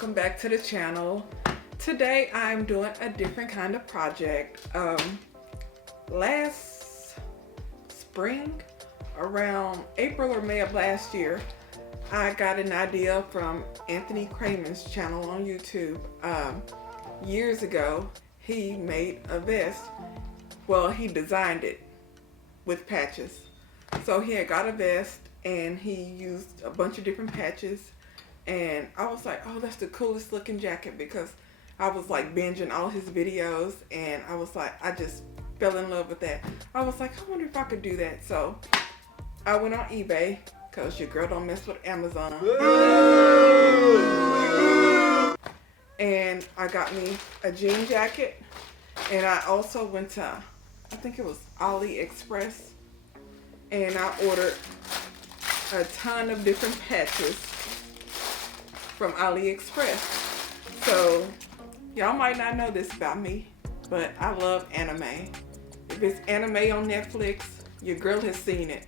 welcome back to the channel. Today I'm doing a different kind of project. Last spring, around April or May of last year, I got an idea from Anthony Craman's channel on YouTube. Years ago, he made a vest. Well, he designed it with patches. So he had got a vest and he used a bunch of different patches. And I was like, oh, that's the coolest looking jacket, because I was like binging all his videos and I was like, I just fell in love with that. I was like, I wonder if I could do that. So I went on eBay, because your girl don't mess with Amazon. And I got me a jean jacket, and I also went to, I think it was AliExpress, and I ordered a ton of different patches from AliExpress. So y'all might not know this about me, but I love anime. If it's anime on Netflix, your girl has seen it,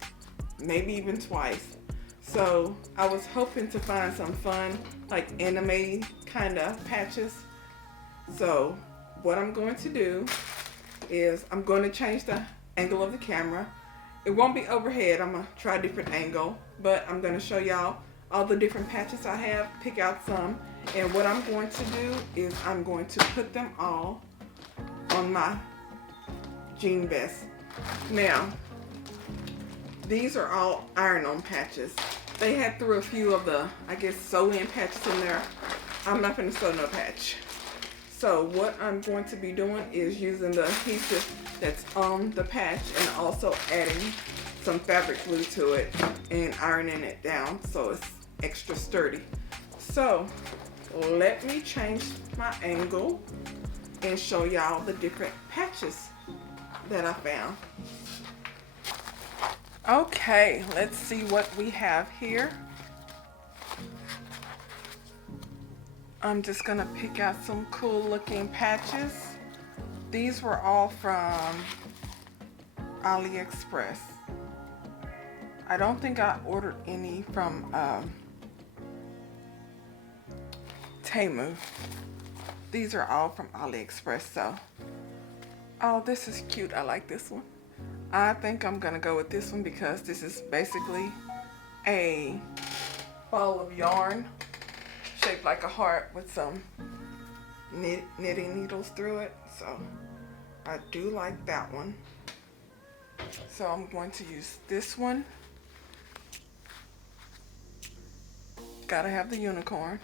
maybe even twice. So I was hoping to find some fun, like anime kind of patches. So what I'm going to do is I'm going to change the angle of the camera. It won't be overhead. I'm going to try a different angle, but I'm going to show y'all all the different patches I have, pick out some, and what I'm going to do is I'm going to put them all on my jean vest. Now, these are all iron-on patches. They had threw a few of the, I guess, sew-in patches in there. I'm not going to sew no patch. So what I'm going to be doing is using the adhesive that's on the patch and also adding some fabric glue to it and ironing it down so it's extra sturdy. So let me change my angle and show y'all the different patches that I found. Okay, let's see what we have here. I'm just gonna pick out some cool looking patches. These were all from AliExpress. I don't think I ordered any from Temu. These are all from AliExpress. So, oh, this is cute. I like this one. I think I'm gonna go with this one because this is basically a ball of yarn shaped like a heart with some knitting needles through it. So I do like that one. So I'm going to use this one. Gotta have the unicorn.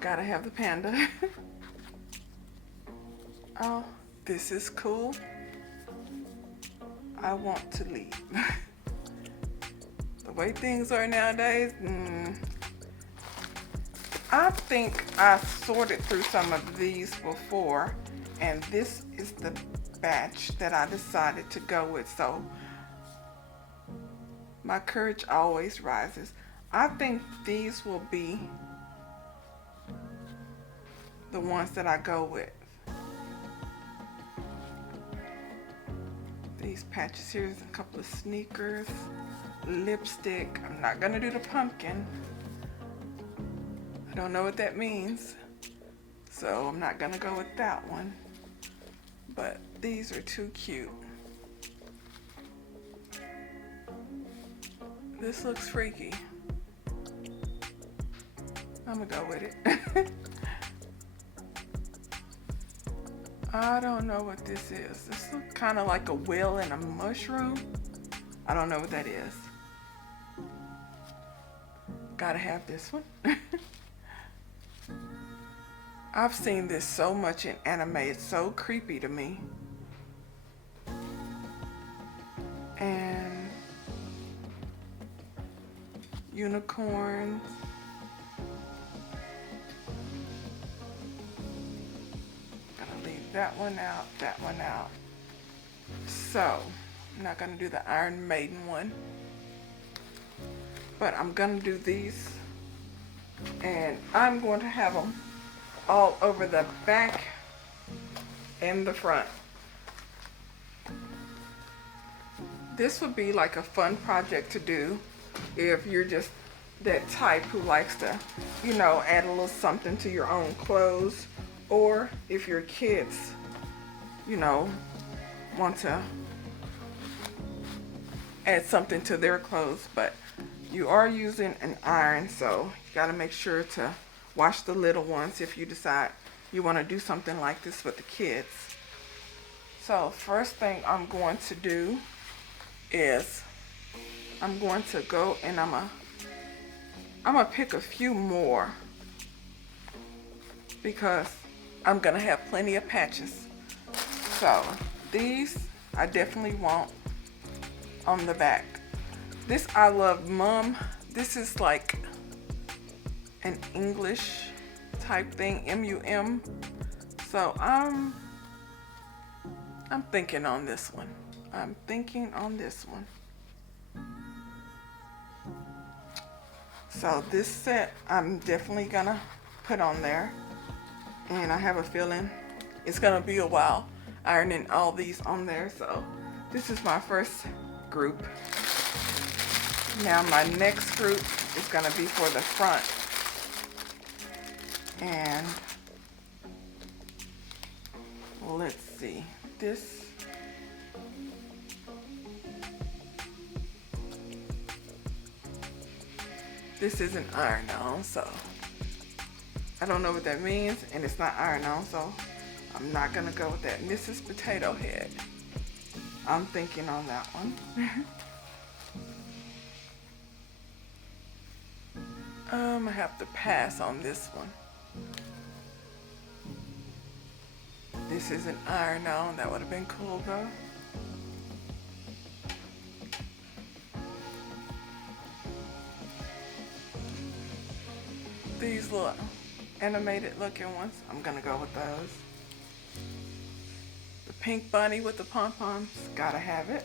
Gotta have the panda. Oh, this is cool. I want to leave. The way things are nowadays, I think I sorted through some of these before, and this is the batch that I decided to go with. So my courage always rises. I think these will be the ones that I go with. These patches, here's a couple of sneakers, lipstick. I'm not gonna do the pumpkin. I don't know what that means, so I'm not gonna go with that one. But these are too cute. This looks freaky. I'm gonna go with it. I don't know what this is. This looks kind of like a whale and a mushroom. I don't know what that is. Gotta have this one. I've seen this so much in anime. It's so creepy to me. And unicorns. That one out, that one out. So, I'm not gonna do the Iron Maiden one, but I'm gonna do these, and I'm going to have them all over the back and the front. This would be like a fun project to do if you're just that type who likes to, you know, add a little something to your own clothes, or if your kids, you know, want to add something to their clothes. But you are using an iron, so you got to make sure to wash the little ones if you decide you want to do something like this with the kids. So first thing I'm going to do is I'm going to go and I'm gonna pick a few more because I'm gonna have plenty of patches. So these I definitely want on the back. This I Love Mum. This is like an English type thing, M-U-M. So I'm thinking on this one. I'm thinking on this one. So this set I'm definitely gonna put on there, and I have a feeling it's gonna be a while ironing all these on there. So this is my first group. Now my next group is gonna be for the front, and let's see, this isn't iron on, so I don't know what that means, and it's not iron on, so I'm not gonna go with that. And this is Potato Head. I'm thinking on that one. I have to pass on this one. This isn't iron on. That would have been cool though. These little animated looking ones, I'm gonna go with those. The pink bunny with the pom-poms, gotta have it.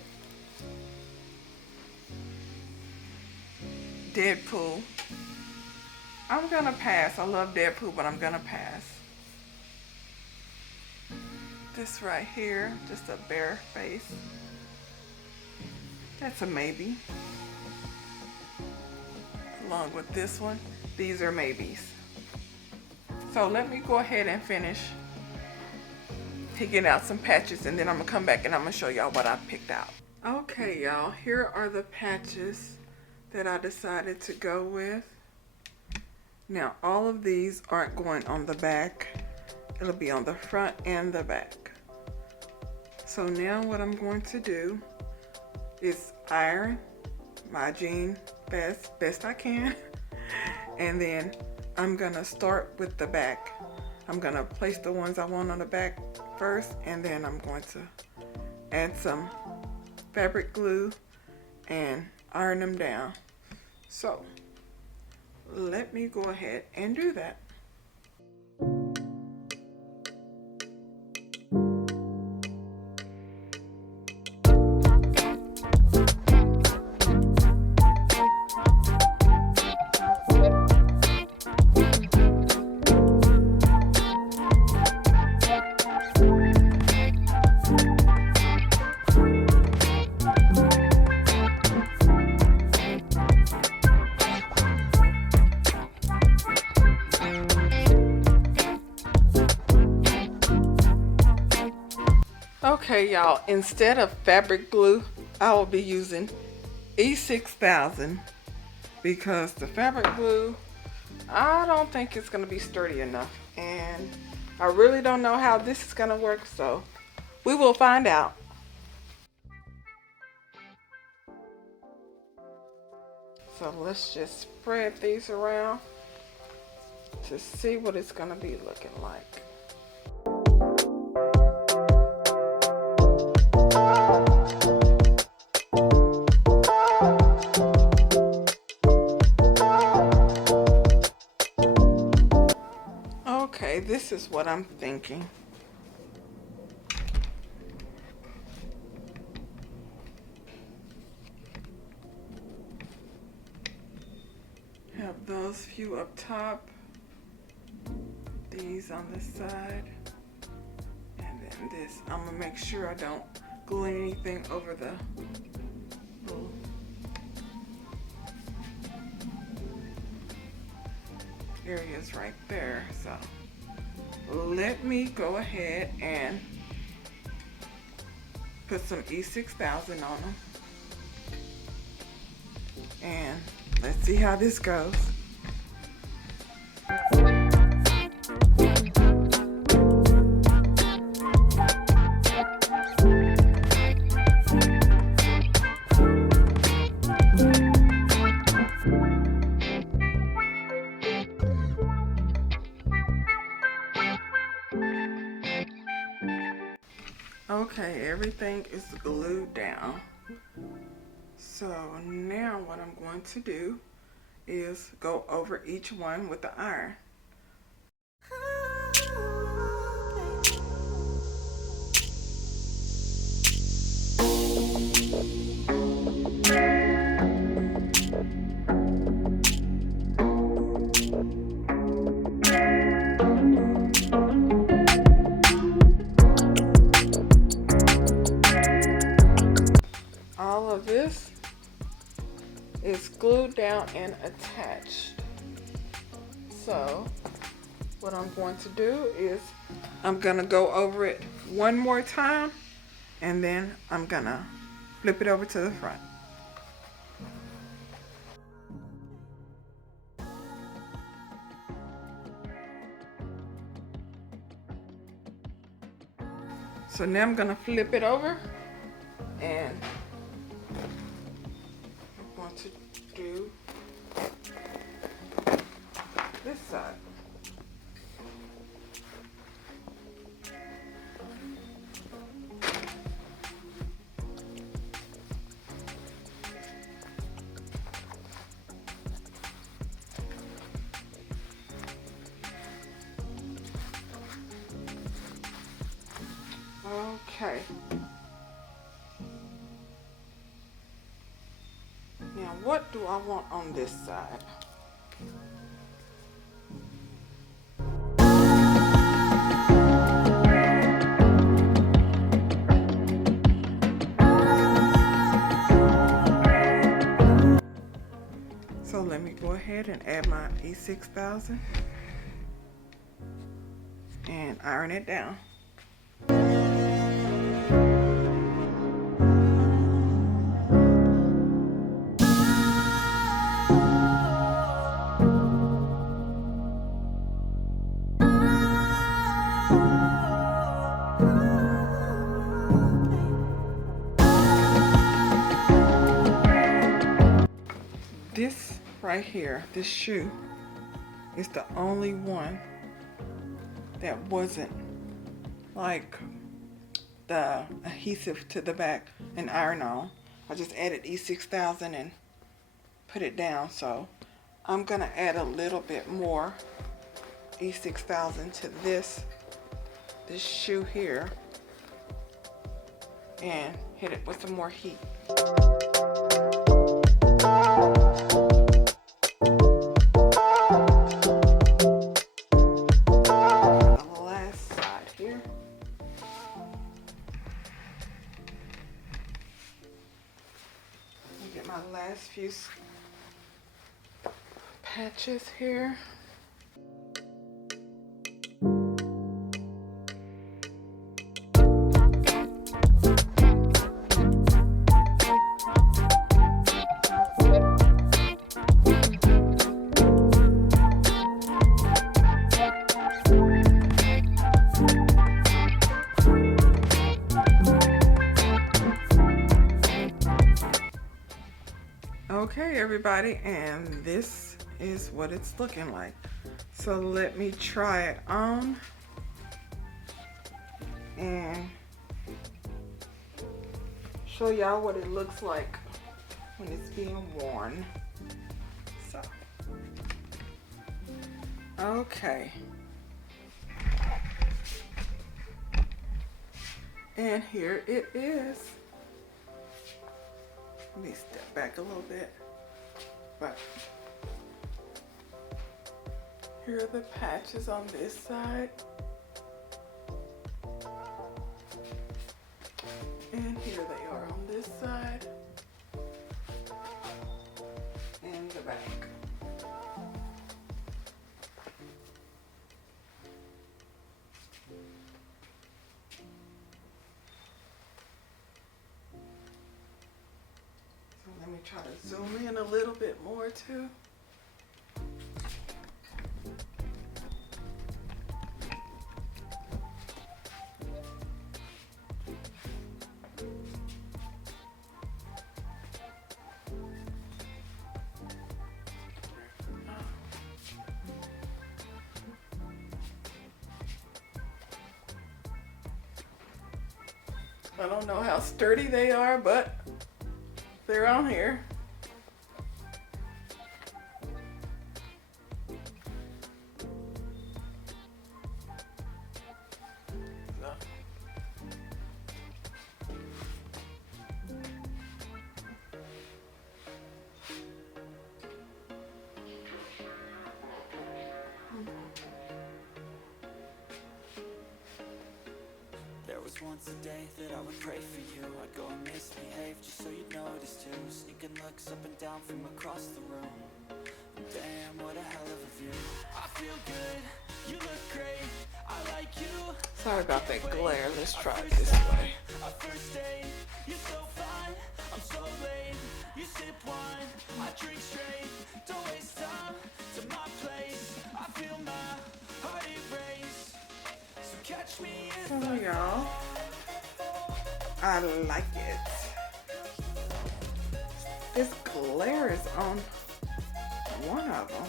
Deadpool, I'm gonna pass. I love Deadpool, but I'm gonna pass. This right here, just a bare face. That's a maybe. Along with this one, these are maybes. So let me go ahead and finish picking out some patches, and then I'm gonna come back and I'm gonna show y'all what I picked out. Okay, y'all, here are the patches that I decided to go with. Now all of these aren't going on the back. It'll be on the front and the back. So now what I'm going to do is iron my jean best I can. And then I'm gonna start with the back. I'm gonna place the ones I want on the back first, and then I'm going to add some fabric glue and iron them down. So let me go ahead and do that. Okay, y'all, instead of fabric glue, I will be using E6000 because the fabric glue, I don't think it's going to be sturdy enough. And I really don't know how this is going to work, so we will find out. So let's just spread these around to see what it's going to be looking like. Okay, this is what I'm thinking. Have those few up top, these on this side, and then this. I'm gonna make sure I don't glue anything over the little areas right there. So let me go ahead and put some E6000 on them. And let's see how this goes. Okay, everything is glued down. So now what I'm going to do is go over each one with the iron. All of this is glued down and attached. So what I'm going to do is I'm gonna go over it one more time, and then I'm gonna flip it over to the front. So now I'm gonna flip it over, and I'm going to do this side. Okay. Now what do I want on this side? So let me go ahead and add my E6000 and iron it down. This right here, this shoe, is the only one that wasn't like the adhesive to the back and iron on. I just added E6000 and put it down. So I'm gonna add a little bit more E6000 to this shoe here and hit it with some more heat. My last few patches here. Okay, everybody, and this is what it's looking like. So let me try it on and show y'all what it looks like when it's being worn. So, okay. And here it is. Let me step back a little bit. But here are the patches on this side. And here they are on this side. And the back. Try to zoom in a little bit more too. I don't know how sturdy they are, but they're on here. There was once a day that I would pray for you. I'd go and misbehave just so you'd notice too. Sneaking looks up and down from across the room. Damn, what a hell of a view. I feel good, you look great, I like you. Sorry about that glare. Let's try it this way. A first date, you're so fine, I'm so late. You sip wine, I drink straight. Don't waste time to my place. I feel my heart erase. So catch me if Oh, y'all, I like it. This glare is on one of them.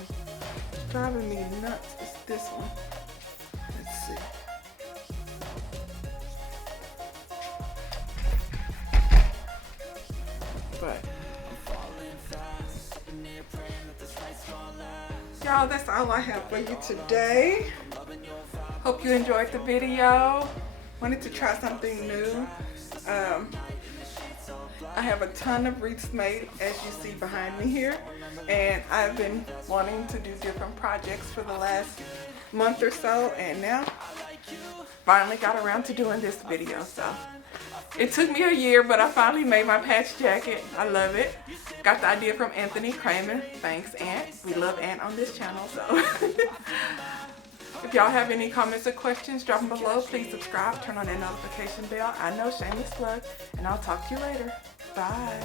It's driving me nuts. It's this one. Let's see. But y'all, that's all I have for you today. Hope you enjoyed the video. Wanted to try something new. I have a ton of wreaths made, as you see behind me here, and I've been wanting to do different projects for the last month or so, and now finally got around to doing this video. So it took me a year, but I finally made my patch jacket. I love it. Got the idea from Anthony Kramer. Thanks, Ant. We love Ant on this channel. So if y'all have any comments or questions, drop them below. Please subscribe, turn on that notification bell. I know, shameless plug, and I'll talk to you later. Bye.